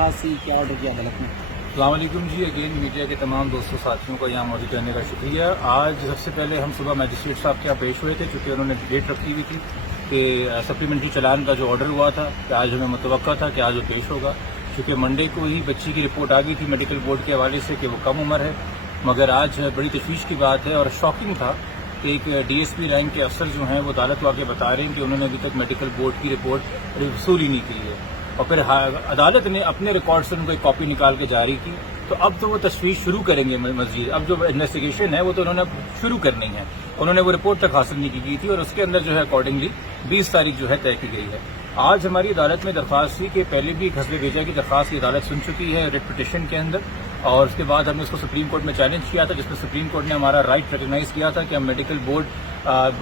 درخواست تھی، کیا آرڈر کیا عدالت نے؟ السلام علیکم جی، اگین میڈیا کے تمام دوستوں ساتھیوں کو یہاں موجود رہنے کا شکریہ۔ آج سب سے پہلے ہم صبح میجسٹریٹ صاحب کے یہاں پیش ہوئے تھے، چونکہ انہوں نے ڈیٹ رکھی ہوئی تھی کہ سپلیمنٹری چلان کا جو آرڈر ہوا تھا کہ آج ہمیں متوقع تھا کہ آج وہ پیش ہوگا، چونکہ منڈے کو ہی بچی کی رپورٹ آ گئی تھی میڈیکل بورڈ کے حوالے سے کہ وہ کم عمر ہے، مگر آج بڑی تشویش کی بات ہے اور شاکنگ تھا کہ ایک ڈی ایس پی رینک کے افسر جو ہیں وہ عدالت واقع بتا رہے ہیں کہ انہوں نے ابھی تک میڈیکل بورڈ کی رپورٹ وصول ہی نہیں کی ہے، اور پھر عدالت نے اپنے ریکارڈ سے ان کو ایک کاپی نکال کے جاری کی۔ تو اب تو وہ تشویش شروع کریں گے مزید، اب جو انویسٹیگیشن ہے وہ تو انہوں نے شروع کرنی ہے، انہوں نے وہ رپورٹ تک حاصل نہیں کی تھی اور اس کے اندر جو ہے اکارڈنگلی 20 تاریخ جو ہے طے کی گئی ہے۔ آج ہماری عدالت میں درخواست تھی کہ پہلے بھی ایک حسب بھیجا کی درخواست کی عدالت سن چکی ہے ریٹ پٹیشن کے اندر، اور اس کے بعد ہم نے اس کو سپریم کورٹ میں چیلنج کیا تھا، جس میں سپریم کورٹ نے ہمارا رائٹ ریکگنائز کیا تھا کہ ہم میڈیکل بورڈ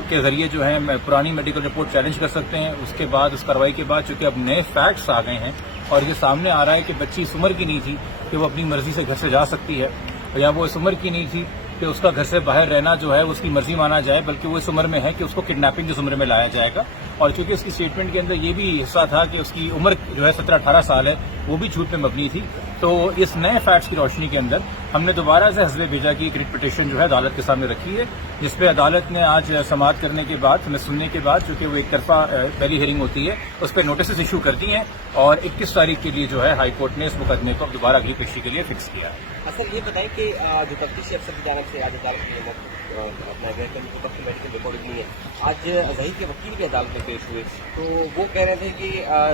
کے ذریعے جو ہے پرانی میڈیکل رپورٹ چیلنج کر سکتے ہیں۔ اس کے بعد اس کارروائی کے بعد چونکہ اب نئے فیکٹس آ گئے ہیں اور یہ سامنے آ رہا ہے کہ بچی اس عمر کی نہیں تھی کہ وہ اپنی مرضی سے گھر سے جا سکتی ہے، یا وہ اس عمر کی نہیں تھی کہ اس کا گھر سے باہر رہنا جو ہے اس کی مرضی مانا جائے، بلکہ وہ اس عمر میں ہے کہ اس کو کڈنیپنگ اس عمر میں لایا جائے گا۔ اور چونکہ اس کی اسٹیٹمنٹ کے اندر یہ بھی حصہ تھا کہ اس کی عمر جو ہے 17-18 سال ہے، وہ بھی جھوٹ پہ مبنی تھی، تو اس نئے فیکٹس کی روشنی کے اندر ہم نے دوبارہ سے حسب بھیجا کی ایک ریٹ پٹیشن جو ہے عدالت کے سامنے رکھی ہے، جس پہ عدالت نے آج سماعت کرنے کے بعد، ہمیں سننے کے بعد، چونکہ وہ ایک طرفہ پہلی ہیئرنگ ہوتی ہے، اس پہ نوٹسز ایشو کرتی ہیں اور 21 تاریخ کے لیے جو ہے ہائی کورٹ نے اس مقدمے کو دوبارہ اگلی پیشی کے لیے فکس کیا ہے۔ اصل یہ بتائیں کہ جو تفتیشی افسر کی جانب سے آج عدالت میں اپنا میڈیکل رپورٹ نہیں ہے، آج ظہیر کے وکیل بھی عدالت میں پیش ہوئے، تو وہ کہہ رہے تھے کہ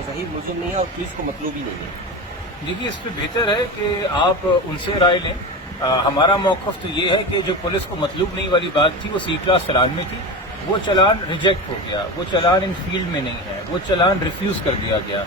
ظہیر ملزم نہیں ہے اور پولیس کو مطلوب ہی نہیں ہے۔ دیکھیے، اس پہ بہتر ہے کہ آپ ان سے رائے لیں۔ ہمارا موقف تو یہ ہے کہ جو پولیس کو مطلوب نہیں والی بات تھی وہ سی کلاس چلان میں تھی، وہ چلان ریجیکٹ ہو گیا، وہ چلان ان فیلڈ میں نہیں ہے، وہ چلان ریفیوز کر دیا گیا۔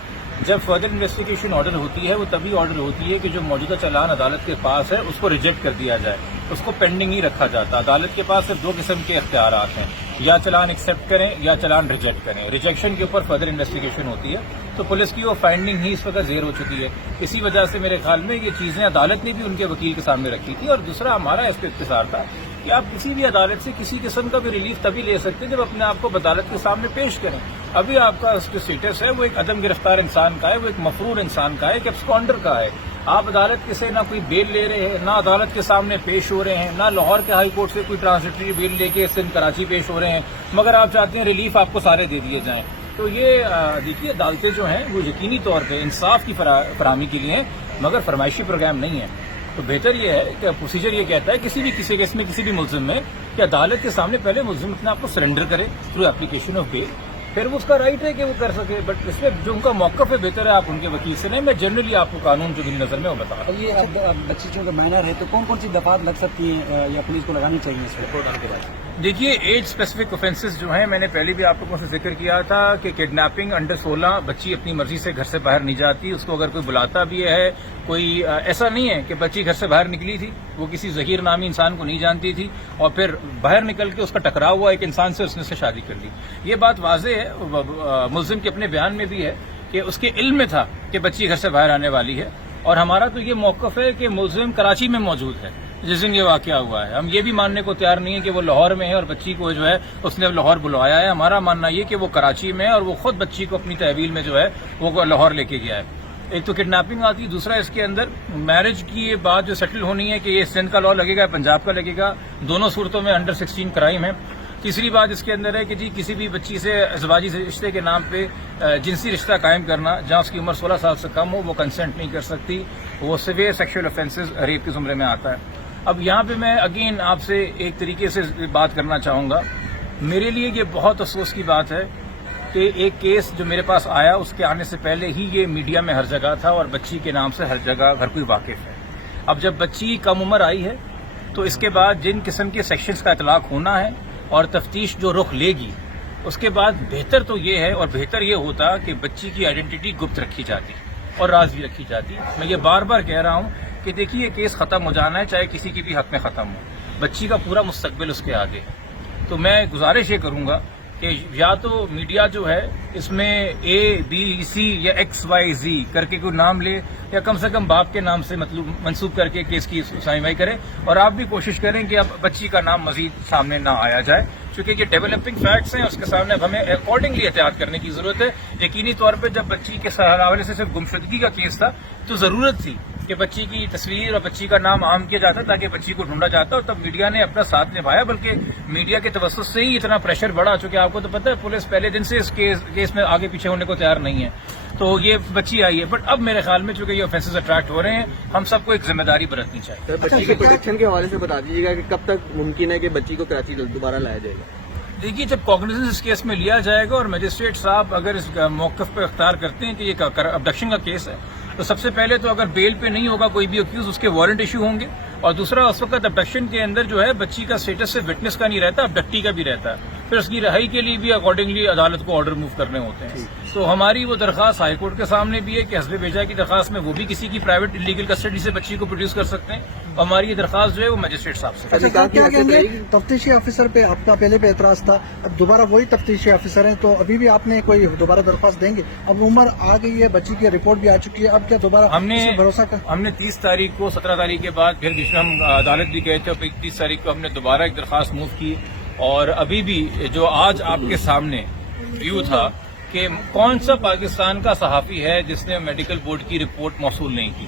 جب فردر انویسٹیگیشن آرڈر ہوتی ہے وہ تبھی آرڈر ہوتی ہے کہ جو موجودہ چلان عدالت کے پاس ہے اس کو ریجیکٹ کر دیا جائے، اس کو پینڈنگ ہی رکھا جاتا۔ عدالت کے پاس صرف 2 قسم کے اختیارات ہیں، یا چلان ایکسیپٹ کریں یا چلان ریجیکٹ کریں۔ ریجیکشن کے اوپر فردر انویسٹیگیشن ہوتی ہے، تو پولیس کی وہ فائنڈنگ ہی اس وقت زیر ہو چکی ہے۔ اسی وجہ سے میرے خیال میں یہ چیزیں عدالت نے بھی ان کے وکیل کے سامنے رکھی تھی، اور دوسرا ہمارا اس پہ اختصار تھا کہ آپ کسی بھی عدالت سے کسی قسم کا بھی ریلیف تبھی لے سکتے ہیں جب اپنے آپ کو عدالت کے سامنے پیش کریں۔ ابھی آپ کا جو اسٹیٹس ہے وہ ایک عدم گرفتار انسان کا ہے، وہ ایک مفرور انسان کا ہے، ایک ایبسکانڈر کا ہے۔ آپ عدالت کے سے نہ کوئی بیل لے رہے ہیں، نہ عدالت کے سامنے پیش ہو رہے ہیں، نہ لاہور کے ہائی کورٹ سے کوئی ٹرانزٹری بیل لے کے سندھ کراچی پیش ہو رہے ہیں، مگر آپ چاہتے ہیں ریلیف آپ کو سارے دے دیے جائیں۔ تو یہ دیکھیے، عدالتیں جو ہیں وہ یقینی طور پہ انصاف کی فراہمی کے لیے ہیں، مگر فرمائشی پروگرام نہیں ہے۔ تو بہتر یہ ہے کہ پروسیجر یہ کہتا ہے کسی کیس میں کسی بھی ملزم میں کہ عدالت کے سامنے پہلے ملزم اپنے آپ کو سرنڈر کرے تھرو ایپلیکیشن آف بیل، پھر وہ اس کا رائٹ ہے کہ وہ کر سکے، بٹ اس میں جو ان کا موقف ہے بہتر ہے آپ ان کے وکیل سے نہیں، میں جنرلی آپ کو قانون جو میری نظر میں وہ بتا رہا ہوں۔ یہ اب بچی چونکہ مائنر ہے تو کون کون سی دفعات لگ سکتی ہیں یا پولیس کو لگانی چاہیے اس رپورٹ آنے کے بعد؟ دیکھیے، ایج اسپیسیفک اوفینسز جو ہیں میں نے پہلے بھی آپ لوگوں سے ذکر کیا تھا کہ کڈنیپنگ انڈر 16 بچی اپنی مرضی سے گھر سے باہر نہیں جاتی، اس کو اگر کوئی بلاتا بھی ہے، کوئی ایسا نہیں ہے کہ بچی گھر سے باہر نکلی تھی، وہ کسی ظہیر نامی انسان کو نہیں جانتی تھی اور پھر باہر نکل کے اس کا ٹکراؤ ہوا ایک انسان سے، اس نے شادی کر لی۔ یہ بات واضح ہے، ملزم کے اپنے بیان میں بھی ہے کہ اس کے علم میں تھا کہ بچی گھر سے باہر آنے والی ہے، اور ہمارا تو یہ موقف ہے کہ ملزم کراچی میں موجود ہے جس دن یہ واقعہ ہوا ہے۔ ہم یہ بھی ماننے کو تیار نہیں ہے کہ وہ لاہور میں ہے اور بچی کو جو ہے اس نے لاہور بلوایا ہے۔ ہمارا ماننا یہ کہ وہ کراچی میں ہے اور وہ خود بچی کو اپنی تحویل میں جو ہے وہ لاہور لے کے گیا ہے۔ ایک تو کڈنیپنگ آتی ہے، دوسرا اس کے اندر میرج کی یہ بات جو سیٹل ہونی ہے کہ یہ سندھ کا لا لگے گا، پنجاب کا لگے گا، دونوں صورتوں میں انڈر 16 کرائم ہے۔ تیسری بات اس کے اندر ہے کہ جی کسی بھی بچی سے ازدواجی رشتے کے نام پہ جنسی رشتہ قائم کرنا جہاں اس کی عمر 16 سال سے کم ہو، وہ کنسنٹ نہیں کر سکتی، وہ سیویئر سیکشل آفینسز ریپ کے زمرے میں آتا ہے۔ اب یہاں پہ میں اگین آپ سے ایک طریقے سے بات کرنا چاہوں گا، میرے لیے یہ بہت افسوس کی بات ہے کہ ایک کیس جو میرے پاس آیا اس کے آنے سے پہلے ہی یہ میڈیا میں ہر جگہ تھا اور بچی کے نام سے ہر جگہ ہر کوئی واقف ہے۔ اب جب بچی کم عمر آئی ہے تو اس کے بعد جن قسم کے سیکشنز کا اطلاق ہونا ہے اور تفتیش جو رخ لے گی، اس کے بعد بہتر تو یہ ہے اور بہتر یہ ہوتا کہ بچی کی آئیڈینٹی گپت رکھی جاتی اور راز بھی رکھی جاتی۔ میں یہ بار بار کہہ رہا ہوں کہ دیکھیے یہ کیس ختم ہو جانا ہے چاہے کسی کی بھی حق میں ختم ہو، بچی کا پورا مستقبل اس کے آگے ہے۔ تو میں گزارش یہ کروں گا کہ یا تو میڈیا جو ہے اس میں اے بی سی یا ایکس وائی زی کر کے کوئی نام لے یا کم سے کم باپ کے نام سے منسوب کر کے کیس کی سنوائی کرے، اور آپ بھی کوشش کریں کہ اب بچی کا نام مزید سامنے نہ آیا جائے، چونکہ یہ ڈیولپنگ فیکٹس ہیں، اس کے سامنے اب ہمیں اکارڈنگلی احتیاط کرنے کی ضرورت ہے۔ یقینی طور پہ جب بچی کے حوالے سے صرف گمشدگی کا کیس تھا تو ضرورت تھی کہ بچی کی تصویر اور بچی کا نام عام کیا جاتا تاکہ بچی کو ڈھونڈا جاتا، اور تب میڈیا نے اپنا ساتھ نبھایا، بلکہ میڈیا کے توسط سے ہی اتنا پریشر بڑھا، چونکہ آپ کو تو پتہ ہے پولیس پہلے دن سے اس کیس میں آگے پیچھے ہونے کو تیار نہیں ہے، تو یہ بچی آئی ہے۔ بٹ اب میرے خیال میں چونکہ یہ آفینسز اٹریکٹ ہو رہے ہیں، ہم سب کو ایک ذمہ داری برتنی چاہیے۔ بچی کے پروٹیکشن کے حوالے سے بتا دیجیے گا کہ کب تک ممکن ہے کہ بچی کو کراچی دوبارہ لایا جائے گا؟ دیکھیے، جب کاگنیزنس اس کیس میں لیا جائے گا اور میجسٹریٹ صاحب اگر اس موقف پہ اختیار کرتے ہیں کہ یہ ابڈکشن کا کیس ہے، تو سب سے پہلے تو اگر بیل پہ نہیں ہوگا کوئی بھی اکیوز، اس کے وارنٹ ایشو ہوں گے، اور دوسرا اس وقت ابڈکشن کے اندر جو ہے بچی کا اسٹیٹس صرف وٹنس کا نہیں رہتا، ابڈکٹی کا بھی رہتا ہے، پھر اس کی رہائی کے لیے بھی اکارڈنگلی عدالت کو آرڈر موو کرنے ہوتے ہیں۔ تو ہماری وہ درخواست ہائی کورٹ کے سامنے بھی ہے کہ حسب بیجا کی درخواست میں وہ بھی کسی کی پرائیویٹ انلیگل کسٹڈی سے بچی کو پروڈیوس کر سکتے ہیں، اور ہماری یہ درخواست جو ہے وہ میجسٹریٹ صاحب سے۔ اچھا، کیا کہیں گے تفتیشی آفیسر پہ آپ کا پہلے پہ اعتراض تھا، اب دوبارہ وہی تفتیشی آفیسر ہیں، تو ابھی بھی آپ نے کوئی دوبارہ درخواست دیں گے؟ اب عمر آ گئی ہے، بچی کی رپورٹ بھی آ چکی ہے، اب کیا دوبارہ بھروسہ کر؟ ہم نے 30 تاریخ کو 17 تاریخ کے بعد پھر ہم عدالت بھی گئے تھے، اور 30 تاریخ کو ہم نے دوبارہ ایک درخواست موو کی، اور ابھی بھی جو آج آپ کے سامنے ویو تھا کہ کون سا پاکستان کا صحافی ہے جس نے میڈیکل بورڈ کی رپورٹ موصول نہیں کی؟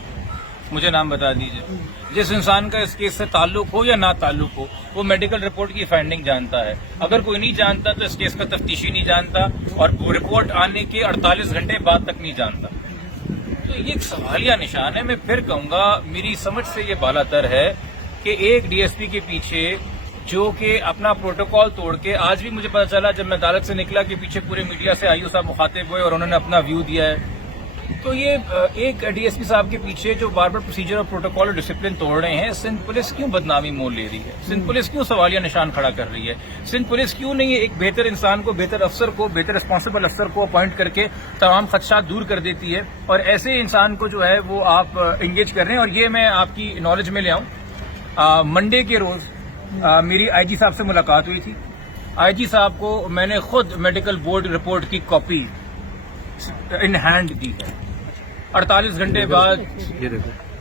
مجھے نام بتا دیجیے۔ جس انسان کا اس کیس سے تعلق ہو یا نہ تعلق ہو، وہ میڈیکل رپورٹ کی فائنڈنگ جانتا ہے۔ اگر کوئی نہیں جانتا تو اس کیس کا تفتیشی نہیں جانتا، اور وہ رپورٹ آنے کے 48 گھنٹے بعد تک نہیں جانتا۔ تو یہ ایک سوالیہ نشان ہے۔ میں پھر کہوں گا، میری سمجھ سے یہ بالا تر ہے کہ ایک ڈی ایس پی کے پیچھے جو کہ اپنا پروٹوکال توڑ کے، آج بھی مجھے پتا چلا جب میں عدالت سے نکلا کہ پیچھے پورے میڈیا سے آئی او صاحب مخاطب ہوئے اور انہوں نے اپنا ویو دیا ہے، تو یہ ایک ڈی ایس پی صاحب کے پیچھے جو بار بار پروسیجر اور پروٹوکال اور ڈسپلن توڑ رہے ہیں، سندھ پولیس کیوں بدنامی مول لے رہی ہے؟ سندھ پولیس کیوں سوالیہ نشان کھڑا کر رہی ہے؟ سندھ پولیس کیوں نہیں ایک بہتر انسان کو، بہتر افسر کو، بہتر رسپانسبل افسر کو اپوائنٹ کر کے تمام خدشات دور کر دیتی ہے، اور ایسے انسان کو جو ہے وہ آپ انگیج کر رہے ہیں؟ اور یہ میں آپ کی نالج میں لے آؤں، منڈے کے روز میری آئی جی صاحب سے ملاقات ہوئی تھی۔ آئی جی صاحب کو میں نے خود میڈیکل بورڈ رپورٹ کی کاپی ان ہینڈ دی ہے۔ 48 گھنٹے بعد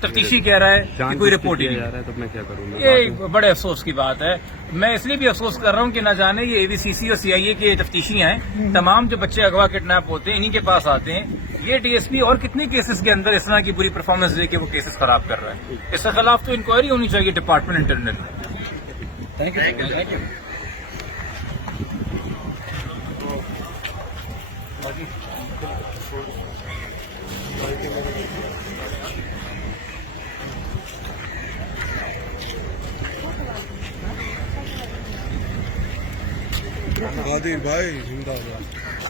تفتیشی کہہ رہا ہے کہ کوئی رپورٹ ہی نہیں۔ تو میں کیا کروں؟ یہ بڑے افسوس کی بات ہے۔ میں اس لیے بھی افسوس کر رہا ہوں کہ نہ جانے یہ اے وی سی سی اور سی آئی اے کے تفتیشی ہیں، تمام جو بچے اغوا کڈنیپ ہوتے ہیں انہی کے پاس آتے ہیں۔ یہ ڈی ایس پی اور کتنے کیسز کے اندر اس طرح کی بری پرفارمنس دے کے وہ کیسز خراب کر رہا ہے؟ اس کے خلاف تو انکوائری ہونی چاہیے ڈپارٹمنٹ انٹرنل میں۔ Thank you. قادر بھائی زندہ باد۔